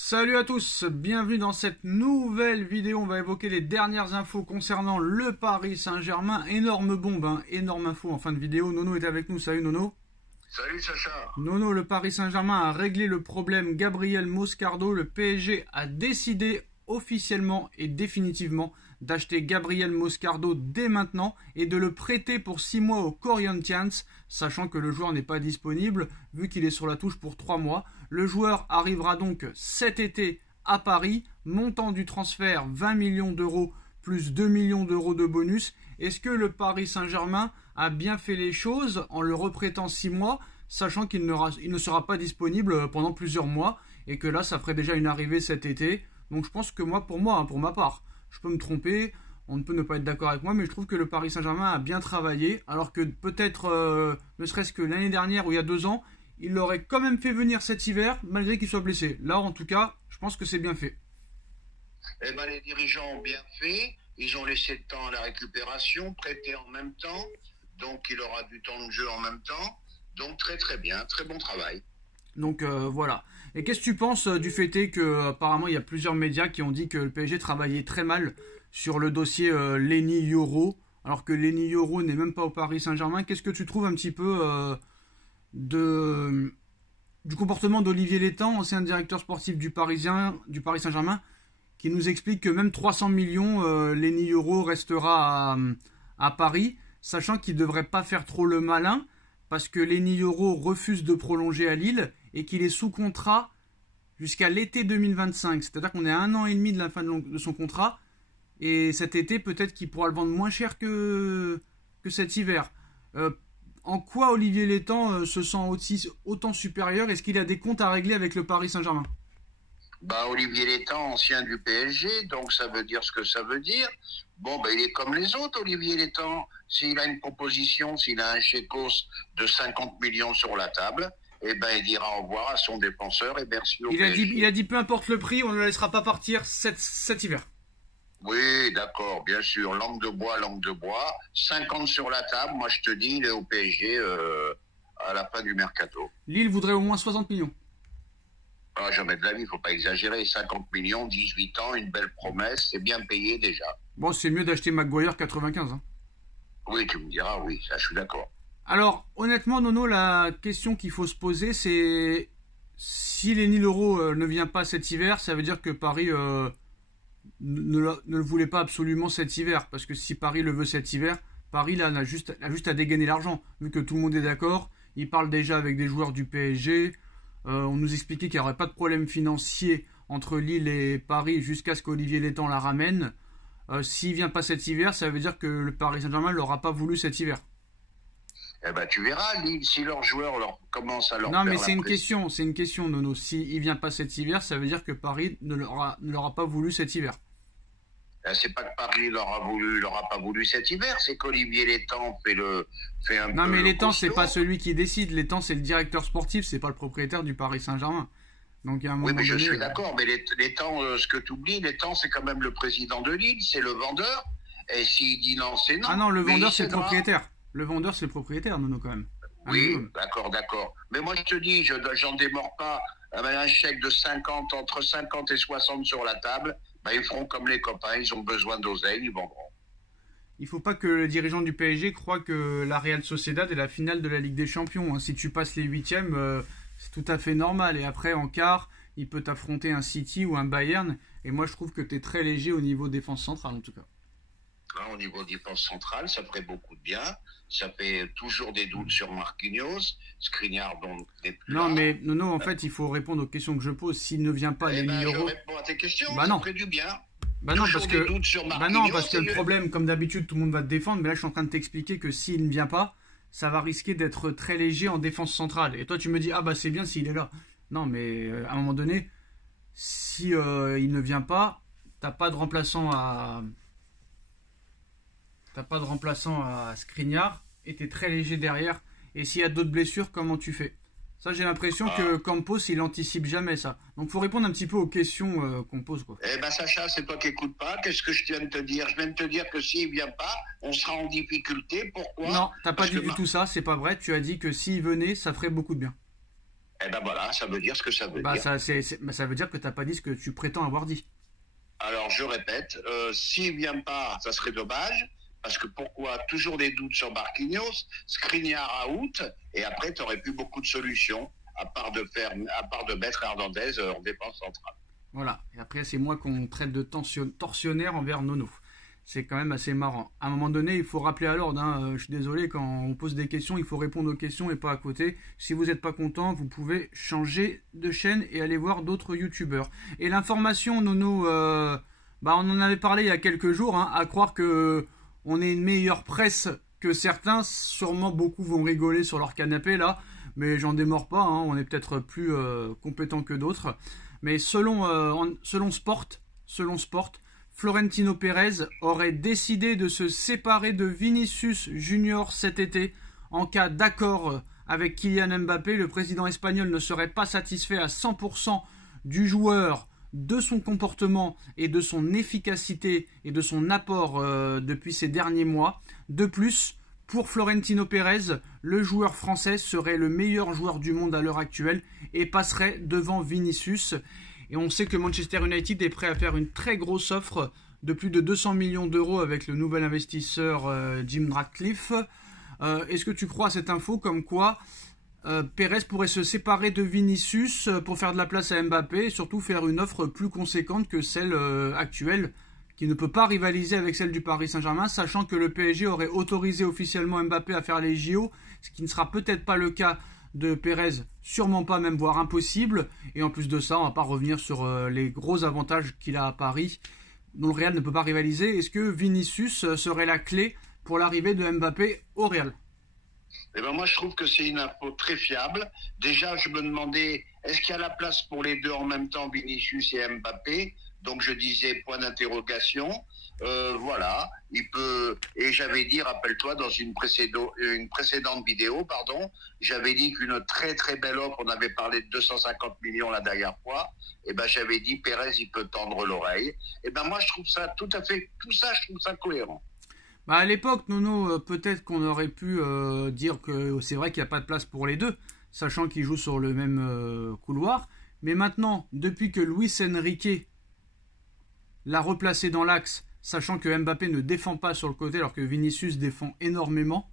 Salut à tous, bienvenue dans cette nouvelle vidéo. On va évoquer les dernières infos concernant le Paris Saint-Germain. Énorme bombe, hein, énorme info en fin de vidéo. Nono est avec nous, salut Nono. Salut Sacha. Nono, le Paris Saint-Germain a réglé le problème Gabriel Moscardo. Le PSG a décidé officiellement et définitivement d'acheter Gabriel Moscardo dès maintenant et de le prêter pour 6 mois au Corinthians, sachant que le joueur n'est pas disponible vu qu'il est sur la touche pour 3 mois. Le joueur arrivera donc cet été à Paris, montant du transfert 20 millions d'euros plus 2 millions d'euros de bonus. Est-ce que le Paris Saint-Germain a bien fait les choses en le reprêtant 6 mois, sachant qu'il ne sera pas disponible pendant plusieurs mois et que là ça ferait déjà une arrivée cet été. Donc je pense que pour ma part, je peux me tromper, on ne peut ne pas être d'accord avec moi, mais je trouve que le Paris Saint-Germain a bien travaillé, alors que peut-être, ne serait-ce que l'année dernière ou il y a 2 ans, il l'aurait quand même fait venir cet hiver, malgré qu'il soit blessé. Là, en tout cas, je pense que c'est bien fait. Eh ben, les dirigeants ont bien fait, ils ont laissé le temps à la récupération, prêté en même temps, donc il aura du temps de jeu en même temps, donc très très bien, très bon travail. Donc voilà. Et qu'est-ce que tu penses du fait que apparemment il y a plusieurs médias qui ont dit que le PSG travaillait très mal sur le dossier Lenny Yoro, alors que Lenny Yoro n'est même pas au Paris Saint-Germain. Qu'est-ce que tu trouves un petit peu du comportement d'Olivier Létang, ancien directeur sportif du Paris Saint-Germain, qui nous explique que même 300 millions, Lenny Yoro restera à Paris, sachant qu'il ne devrait pas faire trop le malin, parce que Lenny Yoro refuse de prolonger à Lille et qu'il est sous contrat jusqu'à l'été 2025. C'est-à-dire qu'on est à 1 an et demi de la fin de son contrat. Et cet été, peut-être qu'il pourra le vendre moins cher que cet hiver. En quoi Olivier Létang se sent autant supérieur? Est-ce qu'il a des comptes à régler avec le Paris Saint-Germain? Olivier Létang, ancien du PSG, donc ça veut dire ce que ça veut dire. Il est comme les autres, Olivier Létang. S'il a une proposition, s'il a un chécos de 50 millions sur la table, il dira au revoir à son défenseur et merci au PSG. Il a dit peu importe le prix, on ne le laissera pas partir cet hiver. Oui, d'accord, bien sûr, langue de bois, 50 sur la table, moi je te dis, il est au PSG à la fin du mercato. Lille voudrait au moins 60 millions. Ah, jamais de la vie, il ne faut pas exagérer, 50 millions, 18 ans, une belle promesse, c'est bien payé déjà. Bon, c'est mieux d'acheter Maguire 95. Hein. Oui, tu me diras, oui, ça je suis d'accord. Alors, honnêtement, Nono, la question qu'il faut se poser, c'est si Lenny Yoro ne vient pas cet hiver, ça veut dire que Paris ne le voulait pas absolument cet hiver. Parce que si Paris le veut cet hiver, Paris là, a juste à dégainer l'argent. Vu que tout le monde est d'accord, il parle déjà avec des joueurs du PSG. On nous expliquait qu'il n'y aurait pas de problème financier entre Lille et Paris jusqu'à ce qu'Olivier Létang la ramène. S'il vient pas cet hiver, ça veut dire que le Paris Saint-Germain l'aura pas voulu cet hiver. Tu verras, Lille, si leurs joueurs commencent à leur Non, faire mais c'est une question, Nono. S'il vient pas cet hiver, ça veut dire que Paris ne l'aura pas voulu cet hiver. C'est pas que Paris l'aura pas voulu cet hiver, c'est qu'Olivier Létang fait un peu. Non, mais Létang, c'est pas celui qui décide. Létang, c'est le directeur sportif, c'est pas le propriétaire du Paris Saint-Germain. Donc, à un moment oui, mais je donné, suis d'accord, mais Létang, ce que tu oublies, Létang, c'est quand même le président de Lille, c'est le vendeur. Et s'il dit non, c'est non. Ah non, le vendeur, c'est le propriétaire. Le vendeur, c'est le propriétaire, Nono, quand même. Oui, d'accord. Mais moi, je te dis, j'en démords pas. Un chèque de 50, entre 50 et 60 sur la table, ils feront comme les copains, ils ont besoin d'oseille, ils vendront. Il faut pas que le dirigeant du PSG croie que la Real Sociedad est la finale de la Ligue des Champions. Hein. Si tu passes les huitièmes, c'est tout à fait normal. Et après, en quart, il peut t'affronter un City ou un Bayern. Et moi, je trouve que tu es très léger au niveau défense centrale, en tout cas. Là, au niveau défense centrale, ça ferait beaucoup de bien. Ça fait toujours des doutes sur Marquinhos. Skriniar, donc, n'est plus là. Non, mais Nono, en fait, il faut répondre aux questions que je pose. S'il ne vient pas, Lenny Yoro... Je réponds à tes questions, ça ferait du bien. Non, parce que le problème, comme d'habitude, tout le monde va te défendre. Mais là, je suis en train de t'expliquer que s'il ne vient pas, ça va risquer d'être très léger en défense centrale. Et toi, tu me dis, c'est bien s'il est là. Non, mais à un moment donné, si il ne vient pas, t'as pas de remplaçant à... Skriniar et t'es très léger derrière. Et s'il y a d'autres blessures, comment tu fais? Ça, j'ai l'impression que Campos, il anticipe jamais ça. Donc, faut répondre un petit peu aux questions qu'on pose, quoi. Sacha, c'est toi qui écoutes pas. Qu'est-ce que je viens de te dire? Je viens de te dire que s'il vient pas, on sera en difficulté. Pourquoi? Non, t'as pas dit du tout ça, c'est pas vrai. Tu as dit que s'il venait, ça ferait beaucoup de bien. Eh ben voilà, ça veut dire ce que ça veut Bah dire. ça veut dire que t'as pas dit ce que tu prétends avoir dit. Alors je répète, s'il vient pas, ça serait dommage, parce que pourquoi toujours des doutes sur Marquinhos, Skriniar out, et après tu n'aurais plus beaucoup de solutions, à part de mettre Hernandez en défense centrale. Voilà. Et après, c'est moi qu'on traite de tortionnaire envers Nono. C'est quand même assez marrant. À un moment donné, il faut rappeler à l'ordre. Hein. Je suis désolé, quand on pose des questions, il faut répondre aux questions et pas à côté. Si vous n'êtes pas content, vous pouvez changer de chaîne et aller voir d'autres youtubeurs. Et l'information, Nono, bah on en avait parlé il y a quelques jours. Hein, à croire que on est une meilleure presse que certains. Sûrement beaucoup vont rigoler sur leur canapé là. Mais j'en démords pas. Hein, on est peut-être plus compétent que d'autres. Mais selon Sport, Florentino Pérez aurait décidé de se séparer de Vinicius Junior cet été. En cas d'accord avec Kylian Mbappé, le président espagnol ne serait pas satisfait à 100% du joueur, de son comportement et de son efficacité et de son apport depuis ces derniers mois. De plus, pour Florentino Pérez, le joueur français serait le meilleur joueur du monde à l'heure actuelle et passerait devant Vinicius. Et on sait que Manchester United est prêt à faire une très grosse offre de plus de 200 millions d'euros avec le nouvel investisseur Jim Ratcliffe. Est-ce que tu crois à cette info comme quoi Pérez pourrait se séparer de Vinicius pour faire de la place à Mbappé et surtout faire une offre plus conséquente que celle actuelle, qui ne peut pas rivaliser avec celle du Paris Saint-Germain, sachant que le PSG aurait autorisé officiellement Mbappé à faire les JO, ce qui ne sera peut-être pas le cas de Pérez, sûrement pas, même voire impossible. Et en plus de ça, on va pas revenir sur les gros avantages qu'il a à Paris, dont le Real ne peut pas rivaliser. Est-ce que Vinicius serait la clé pour l'arrivée de Mbappé au Real? Eh ben moi, je trouve que c'est une info très fiable. Déjà, je me demandais, est-ce qu'il y a la place pour les deux en même temps, Vinicius et Mbappé? Donc, je disais point d'interrogation. Voilà, il peut. Et j'avais dit, rappelle-toi, dans une précédente vidéo, pardon, j'avais dit qu'une très très belle offre, on avait parlé de 250 millions la dernière fois. Et ben, j'avais dit, Pérez, il peut tendre l'oreille. Et ben, moi, je trouve ça tout à fait, tout ça, je trouve ça cohérent. Bah à l'époque, Nono, peut-être qu'on aurait pu dire que c'est vrai qu'il n'y a pas de place pour les deux, sachant qu'ils jouent sur le même couloir. Mais maintenant, depuis que Luis Enrique l'a replacé dans l'axe, sachant que Mbappé ne défend pas sur le côté alors que Vinicius défend énormément,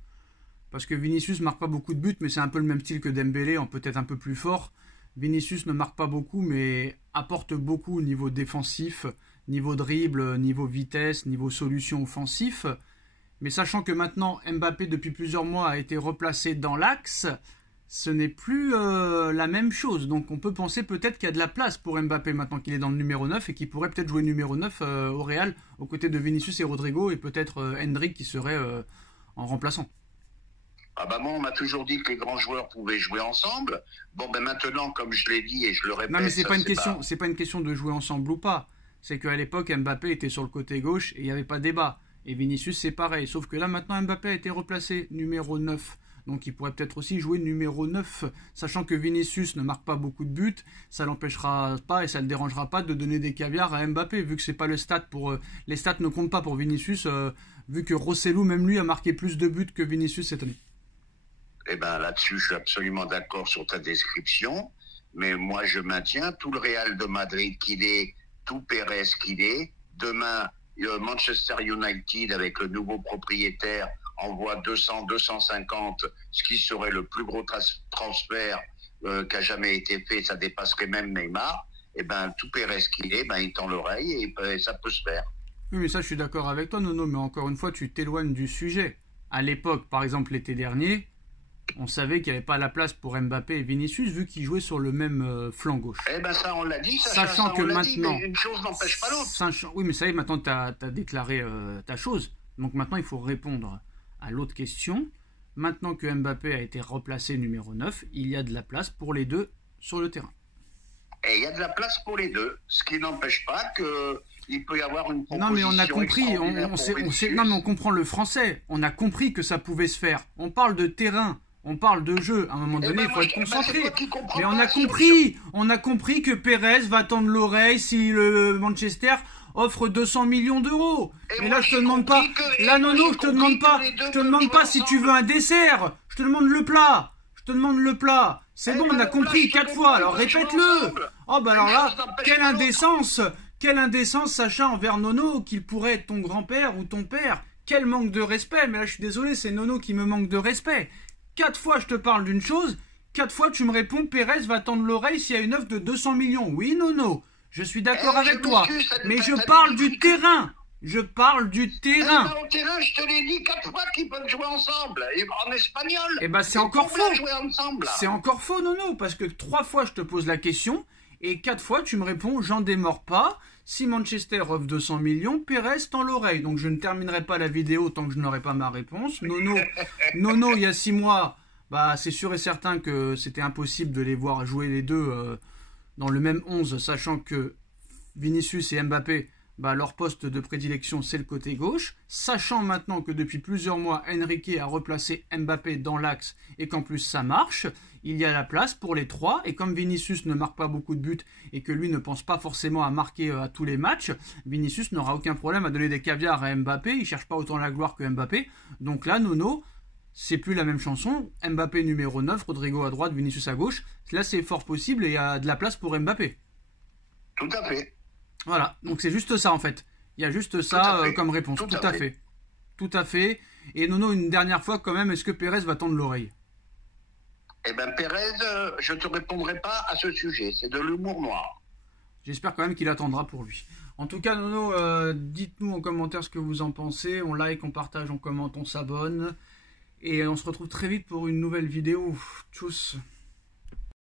parce que Vinicius marque pas beaucoup de buts, mais c'est un peu le même style que Dembélé, en peut-être un peu plus fort. Vinicius ne marque pas beaucoup, mais apporte beaucoup au niveau défensif, niveau dribble, niveau vitesse, niveau solution offensif. Mais sachant que maintenant Mbappé depuis plusieurs mois a été replacé dans l'axe, ce n'est plus la même chose. Donc on peut penser peut-être qu'il y a de la place pour Mbappé maintenant qu'il est dans le numéro 9 et qu'il pourrait peut-être jouer numéro 9 au Real aux côtés de Vinicius et Rodrigo et peut-être Hendrick qui serait en remplaçant. Ah bah moi, on m'a toujours dit que les grands joueurs pouvaient jouer ensemble. Bon, ben maintenant, comme je l'ai dit et je le répète... Non mais c'est pas une question de jouer ensemble ou pas. C'est qu'à l'époque, Mbappé était sur le côté gauche et il n'y avait pas de débat. Et Vinicius, c'est pareil. Sauf que là, maintenant, Mbappé a été replacé numéro 9. Donc, il pourrait peut-être aussi jouer numéro 9. Sachant que Vinicius ne marque pas beaucoup de buts. Ça l'empêchera pas et ça ne le dérangera pas de donner des caviars à Mbappé. Vu que c'est pas le stat pour... les stats ne comptent pas pour Vinicius. Vu que Rosselló, même lui, a marqué plus de buts que Vinicius cette année. Eh ben là-dessus, je suis absolument d'accord sur ta description. Mais moi, je maintiens tout le Real de Madrid qu'il est, tout Pérez qu'il est. Demain... Manchester United avec le nouveau propriétaire envoie 200, 250, ce qui serait le plus gros transfert qui a jamais été fait, ça dépasserait même Neymar. Et ben tout Pérez qu'il est, ben il tend l'oreille et ça peut se faire. Oui, mais ça je suis d'accord avec toi, Nono, mais encore une fois tu t'éloignes du sujet. À l'époque, par exemple l'été dernier, on savait qu'il n'y avait pas la place pour Mbappé et Vinicius vu qu'ils jouaient sur le même flanc gauche. Eh ben ça on l'a dit, sachant que maintenant, une chose n'empêche pas l'autre. Oui mais ça y est, maintenant tu as déclaré ta chose. Donc maintenant il faut répondre à l'autre question. Maintenant que Mbappé a été replacé numéro 9, il y a de la place pour les deux sur le terrain. Et il y a de la place pour les deux, ce qui n'empêche pas qu'il peut y avoir une proposition. Non mais on a compris, non mais on comprend le français. On a compris que ça pouvait se faire. On parle de terrain. On parle de jeu, à un moment donné, il faut être concentré. Mais on a compris que Pérez va tendre l'oreille si le Manchester offre 200 millions d'euros. Mais là, je te demande pas. Là, Nono, je te demande pas. Je te demande pas si tu veux un dessert. Je te demande le plat. Je te demande le plat. C'est bon, on a compris 4 fois, alors répète-le. Oh bah alors là, quelle indécence, Sacha, envers Nono, qu'il pourrait être ton grand-père ou ton père. Quel manque de respect, mais là je suis désolé, c'est Nono qui me manque de respect. 4 fois je te parle d'une chose, 4 fois tu me réponds, Pérez va tendre l'oreille s'il y a une offre de 200 millions. Oui, Nono, je suis d'accord avec toi, mais je parle du terrain. Je parle du terrain. Au terrain, je te l'ai dit 4 fois qu'ils peuvent jouer ensemble. Et en espagnol. Eh ben c'est encore faux. C'est encore faux, Nono, parce que 3 fois je te pose la question et 4 fois tu me réponds, j'en démords pas. Si Manchester offre 200 millions, Pérez tend l'oreille. Donc je ne terminerai pas la vidéo tant que je n'aurai pas ma réponse. Nono, il y a 6 mois, bah c'est sûr et certain que c'était impossible de les voir jouer les deux dans le même 11, sachant que Vinicius et Mbappé, bah, leur poste de prédilection, c'est le côté gauche. Sachant maintenant que depuis plusieurs mois, Enrique a replacé Mbappé dans l'axe et qu'en plus ça marche, il y a la place pour les trois. Et comme Vinicius ne marque pas beaucoup de buts et que lui ne pense pas forcément à marquer à tous les matchs, Vinicius n'aura aucun problème à donner des caviars à Mbappé. Il ne cherche pas autant la gloire que Mbappé. Donc là, Nono, c'est plus la même chanson. Mbappé numéro 9, Rodrigo à droite, Vinicius à gauche. Là, c'est fort possible et il y a de la place pour Mbappé. Tout à fait. Voilà, donc c'est juste ça en fait. Il y a juste ça comme réponse. Tout à fait. Tout à fait. Et Nono, une dernière fois quand même, est-ce que Pérez va tendre l'oreille? Eh bien Pérez, je ne te répondrai pas à ce sujet. C'est de l'humour noir. J'espère quand même qu'il attendra pour lui. En tout cas, Nono, dites-nous en commentaire ce que vous en pensez. On like, on partage, on commente, on s'abonne. Et on se retrouve très vite pour une nouvelle vidéo. Tchuss.